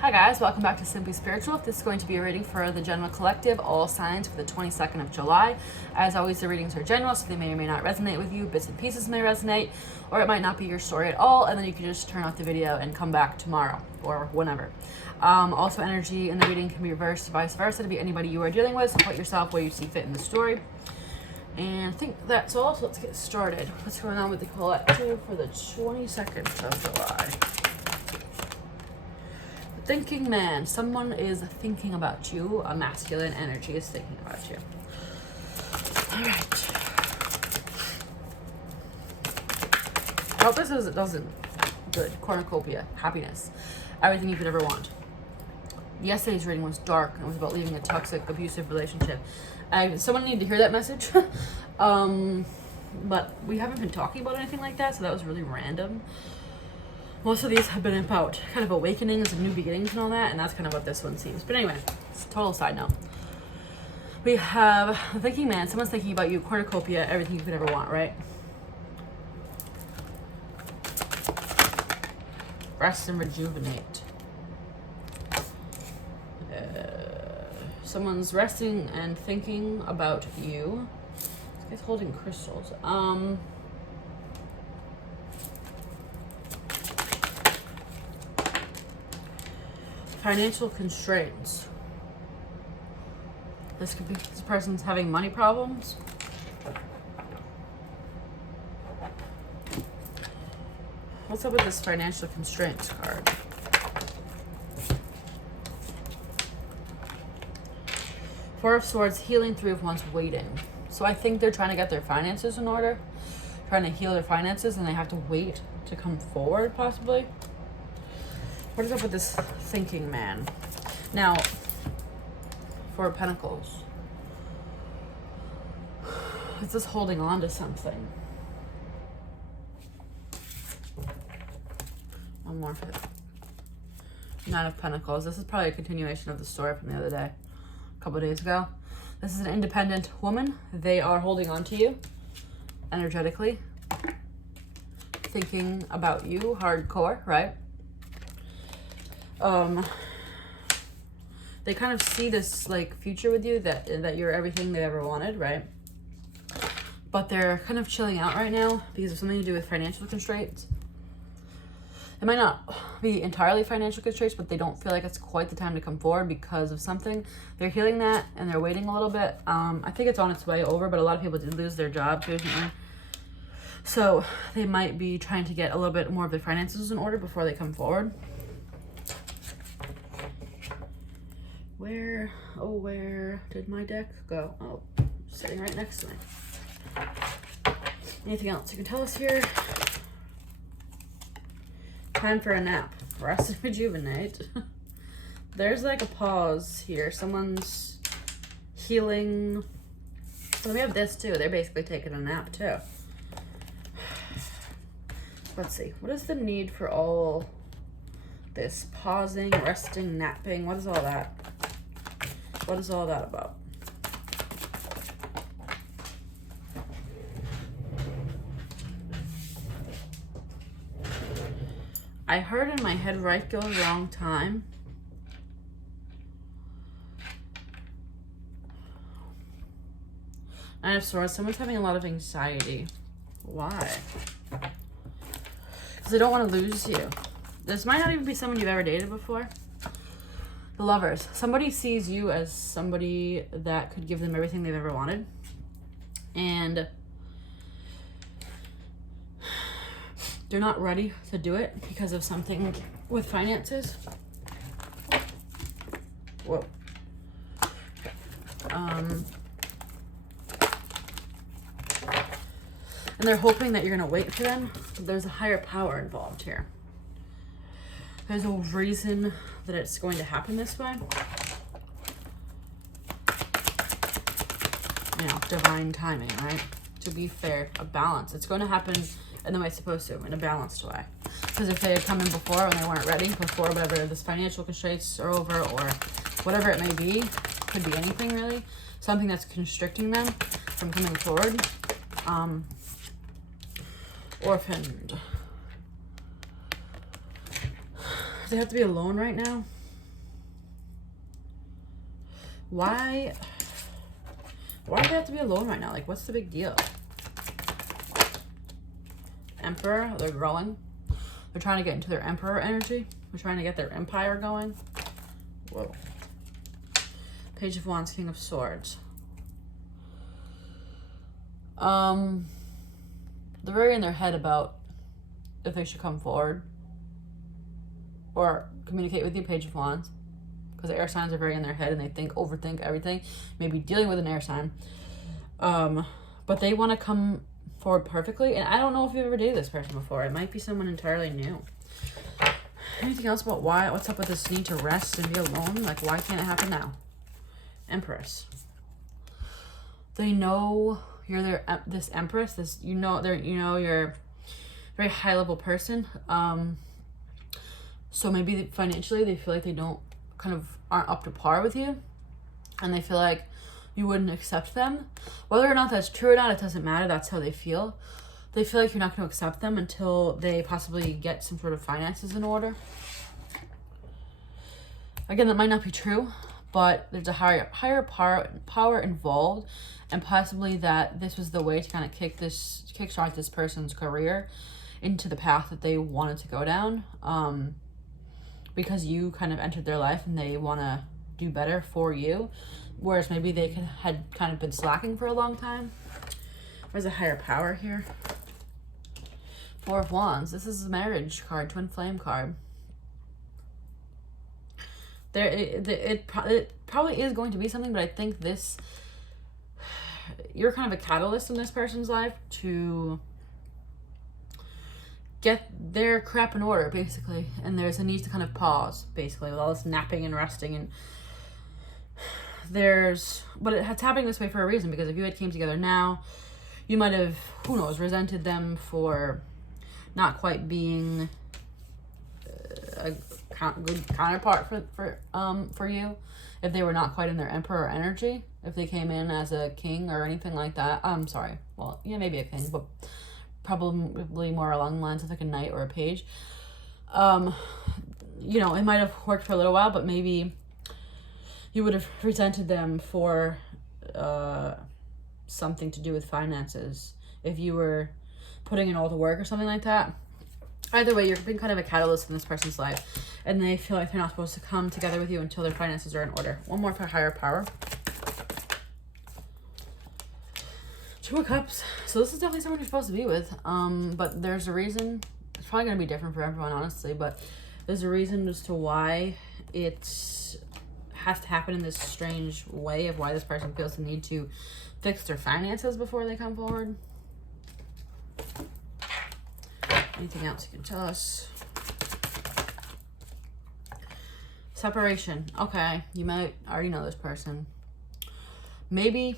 Hi guys, welcome back to Simply Spiritual. This is going to be a reading for the general collective, all signs for the 22nd of July. As always, the readings are general, so they may or may not resonate with you. Bits and pieces may resonate, or it might not be your story at all, and then you can just turn off the video and come back tomorrow or whenever. Also, energy in the reading can be reversed, vice versa, to be anybody you are dealing with. So put yourself where you see fit in the story. And I think that's all, so let's get started. What's going on with the collective for the 22nd of July? Thinking man. Someone is thinking about you. A masculine energy is thinking about you. All right. I hope this doesn't good. Cornucopia. Happiness. Everything you could ever want. Yesterday's reading was dark and it was about leaving a toxic, abusive relationship. Someone needed to hear that message. But we haven't been talking about anything like that, so that was really random. Most of these have been about kind of awakenings and new beginnings and all that, and that's kind of what this one seems. But anyway, it's a total side note. We have the thinking man. Someone's thinking about you, cornucopia, everything you could ever want, right? Rest and rejuvenate. Someone's resting and thinking about you. This guy's holding crystals. Financial constraints. This could be this person's having money problems. What's up with this financial constraints card? Four of Swords, healing. Three of Wands, waiting. So I think they're trying to get their finances in order, trying to heal their finances, and they have to wait to come forward, possibly. What is up with this thinking man? Now, Four of Pentacles. Is this holding on to something? One more. Nine of Pentacles. This is probably a continuation of the story from the other day, a couple of days ago. This is an independent woman. They are holding on to you energetically, thinking about you hardcore, right? They kind of see this like future with you, that you're everything they ever wanted, right? But they're kind of chilling out right now because of something to do with financial constraints. It might not be entirely financial constraints, but they don't feel like it's quite the time to come forward because of something. They're healing that and they're waiting a little bit. I think it's on its way over, but a lot of people did lose their jobs recently. So they might be trying to get a little bit more of their finances in order before they come forward. Where did my deck go? Oh, sitting right next to me. Anything else you can tell us here? Time for a nap. Rest and rejuvenate. There's like a pause here. Someone's healing. So we have this too. They're basically taking a nap too. Let's see. What is the need for all this? Pausing, resting, napping. What is all that? What is all that about? I heard in my head, right goes wrong time. Nine of Swords. Someone's having a lot of anxiety. Why? Because they don't want to lose you. This might not even be someone you've ever dated before. The Lovers. Somebody sees you as somebody that could give them everything they've ever wanted. And they're not ready to do it because of something with finances. Whoa. And they're hoping that you're going to wait for them. But there's a higher power involved here. There's a reason that it's going to happen this way. You know, divine timing, right? To be fair, a balance. It's going to happen in the way it's supposed to, in a balanced way. Because if they had come in before and they weren't ready, before whatever this financial constraints are over, or whatever it may be, could be anything really, something that's constricting them from coming forward. Orphaned. They have to be alone right now. Why do they have to be alone right now? Like, what's the big deal? Emperor, they're growing. They're trying to get into their emperor energy. They're trying to get their empire going. Whoa. Page of Wands, King of Swords. They're very in their head about if they should come forward or communicate with you, Page of Wands. Because the air signs are very in their head and they overthink everything. Maybe dealing with an air sign. But they want to come forward perfectly. And I don't know if you've ever dated this person before. It might be someone entirely new. Anything else about what's up with this need to rest and be alone? Like, why can't it happen now? Empress. They know you're this Empress. You're a very high level person. So maybe financially they feel like they aren't up to par with you, and they feel like you wouldn't accept them. Whether or not that's true or not, it doesn't matter. That's how they feel. They feel like you're not going to accept them until they possibly get some sort of finances in order. Again, that might not be true, but there's a higher power involved, and possibly that this was the way to kind of kickstart this person's career into the path that they wanted to go down. Because you kind of entered their life and they want to do better for you, whereas maybe they had kind of been slacking for a long time. There's a higher power here. Four of Wands. This is a marriage card, twin flame card. It probably is going to be something, but I think you're kind of a catalyst in this person's life to get their crap in order, basically. And there's a need to kind of pause, basically, with all this napping and resting. And but it's happening this way for a reason, because if you had came together now, you might have, who knows, resented them for not quite being a good counterpart for you. If they were not quite in their emperor energy, if they came in as a king or anything like that. I'm sorry. Well, yeah, maybe a king, but probably more along the lines of like a knight or a page. It might have worked for a little while, but maybe you would have resented them for something to do with finances if you were putting in all the work or something like that. Either way, you're being kind of a catalyst in this person's life, and they feel like they're not supposed to come together with you until their finances are in order. One more for higher power. Two of Cups. So this is definitely someone you're supposed to be with. But there's a reason. It's probably going to be different for everyone, honestly. But there's a reason as to why it has to happen in this strange way, of why this person feels the need to fix their finances before they come forward. Anything else you can tell us? Separation. Okay. You might already know this person. Maybe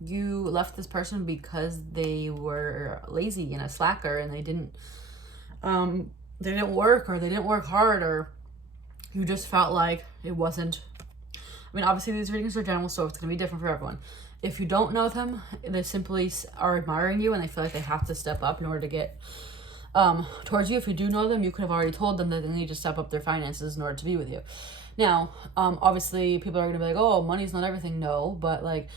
you left this person because they were lazy and a slacker, and they didn't work, or they didn't work hard, or you just felt like it wasn't. I mean, obviously these readings are general, so it's going to be different for everyone. If you don't know them, they simply are admiring you and they feel like they have to step up in order to get towards you. If you do know them, you could have already told them that they need to step up their finances in order to be with you. Now, obviously people are going to be like, oh, money's not everything. No, but like,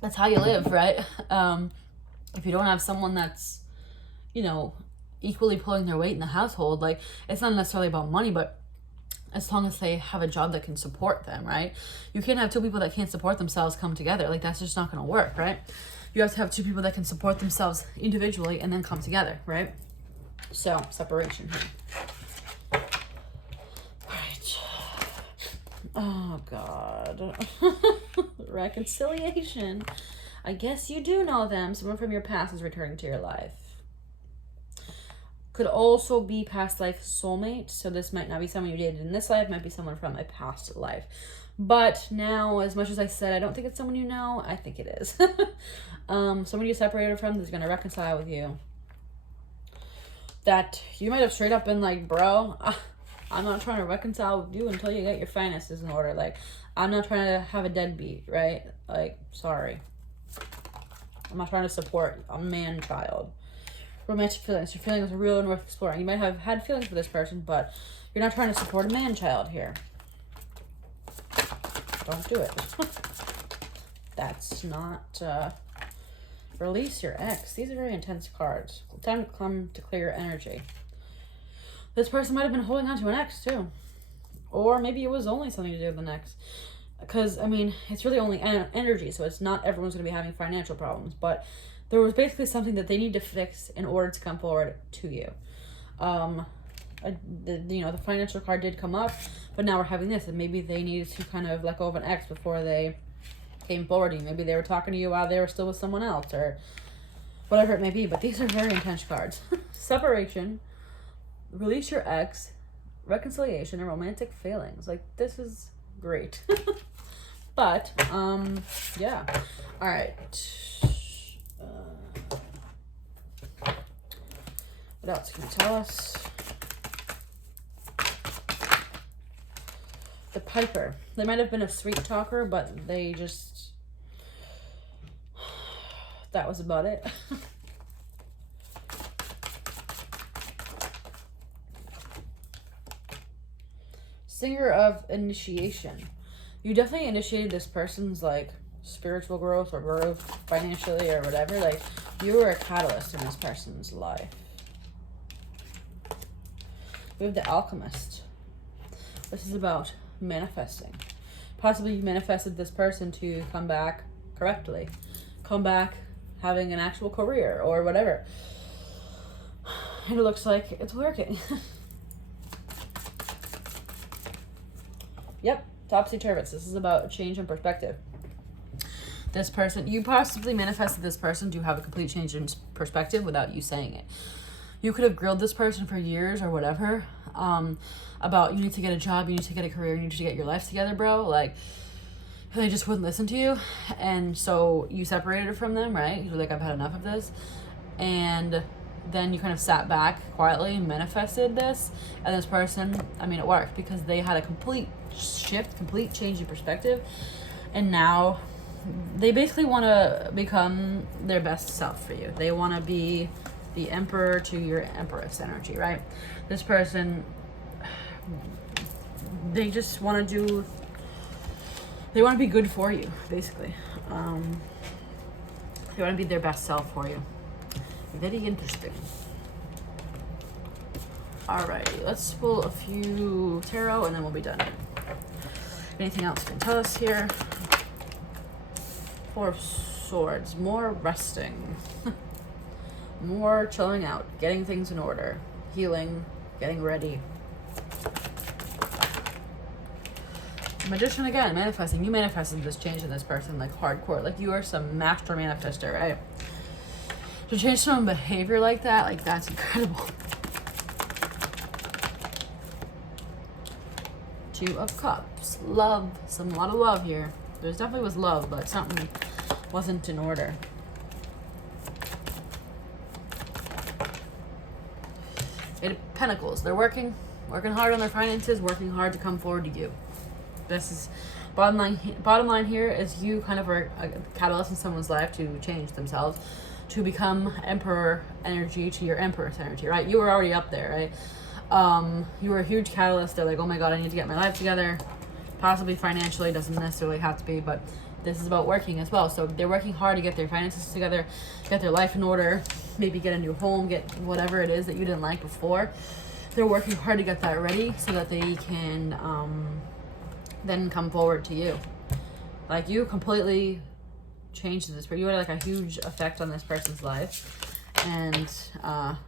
that's how you live, right? If you don't have someone that's, equally pulling their weight in the household, like, it's not necessarily about money, but as long as they have a job that can support them, right? You can't have two people that can't support themselves come together. Like, that's just not going to work, right? You have to have two people that can support themselves individually and then come together, right? So, separation here. Alright. Oh, God. Reconciliation. I guess you do know them. Someone from your past is returning to your life. Could also be past life soulmate. So this might not be someone you dated in this life. Might be someone from a past life. But now, as much as I said, I don't think it's someone you know. I think it is. Someone you separated from that's going to reconcile with you. That you might have straight up been like, bro, I'm not trying to reconcile with you until you get your finances in order. Like, I'm not trying to have a deadbeat, right? Like, sorry. I'm not trying to support a man-child. Romantic feelings. Your feelings are real and worth exploring. You might have had feelings for this person, but you're not trying to support a man-child here. Don't do it. That's not, release your ex. These are very intense cards. Time to come to clear your energy. This person might have been holding on to an ex too. Or maybe it was only something to do with an ex. Because, I mean, it's really only energy, so it's not everyone's going to be having financial problems. But there was basically something that they need to fix in order to come forward to you. The financial card did come up, but now we're having this. And maybe they needed to kind of let go of an ex before they came forward to you. Maybe they were talking to you while they were still with someone else, or whatever it may be. But these are very intense cards. Separation, release your ex, reconciliation, and romantic feelings. Like, this is great. But yeah, all right. What else can you tell us? The Piper. They might have been a sweet talker, but they just, that was about it. Singer of initiation. You definitely initiated this person's like spiritual growth or growth financially or whatever. Like, you were a catalyst in this person's life. We have the Alchemist. This is about manifesting. Possibly you manifested this person to come back correctly. Come back having an actual career or whatever. And it looks like it's working. Yep, topsy-turvy. This is about a change in perspective. This person, you possibly manifested this person to have a complete change in perspective without you saying it. You could have grilled this person for years or whatever, about you need to get a job, you need to get a career, you need to get your life together, bro. Like, and they just wouldn't listen to you. And so you separated from them, right? You're like, I've had enough of this. And then you kind of sat back quietly and manifested this. And this person, I mean, it worked because they had a complete shift, complete change in perspective. And now they basically want to become their best self for you. They want to be the emperor to your empress energy, right? This person, they just want to they want to be good for you, basically. They want to be their best self for you. Very interesting. Alrighty, let's pull a few tarot and then we'll be done. Anything else you can tell us here? Four of Swords. More resting. More chilling out. Getting things in order. Healing. Getting ready. Magician again. Manifesting. You manifested this change in this person like hardcore. Like, you are some master manifester, right? To change someone's behavior like that, like, that's incredible. Two of Cups. Love. A lot of love here. There's definitely was love, but something wasn't in order. Eight of Pentacles. They're working hard on their finances, working hard to come forward to you. This is bottom line here is you kind of are a catalyst in someone's life to change themselves, to become emperor energy to your empress energy, right? You were already up there, right? You were a huge catalyst. They're like, oh my god, I need to get my life together. Possibly financially, doesn't necessarily have to be, but this is about working as well. So they're working hard to get their finances together, get their life in order, maybe get a new home, get whatever it is that you didn't like before. They're working hard to get that ready so that they can then come forward to you. Like, you completely changed this, but you had like a huge effect on this person's life. And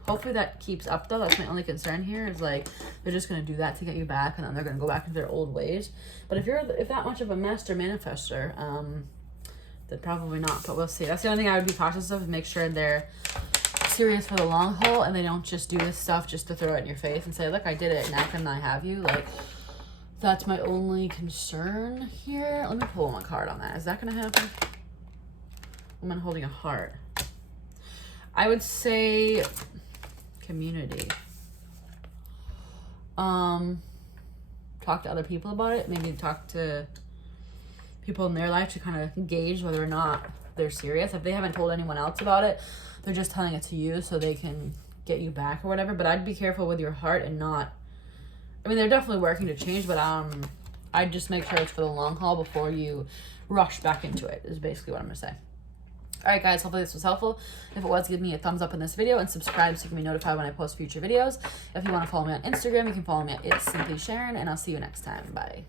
hopefully that keeps up, though. That's my only concern here, is like they're just going to do that to get you back, and then they're going to go back into their old ways. But if that much of a master manifester, then probably not, but we'll see. That's the only thing I would be cautious of, is make sure they're serious for the long haul and they don't just do this stuff just to throw it in your face and say, look, I did it, now can I have you? Like, that's my only concern here. Let me pull one card on that. Is that going to happen? Woman holding a heart. I would say community. Talk to other people about it. Maybe talk to people in their life to kind of gauge whether or not they're serious. If they haven't told anyone else about it, they're just telling it to you so they can get you back or whatever. But I'd be careful with your heart and not... I mean, they're definitely working to change, but I'd just make sure it's for the long haul before you rush back into it, is basically what I'm going to say. All right, guys, hopefully this was helpful. If it was, give me a thumbs up in this video and subscribe so you can be notified when I post future videos. If you want to follow me on Instagram, you can follow me at It's Simply Sharon, and I'll see you next time. Bye.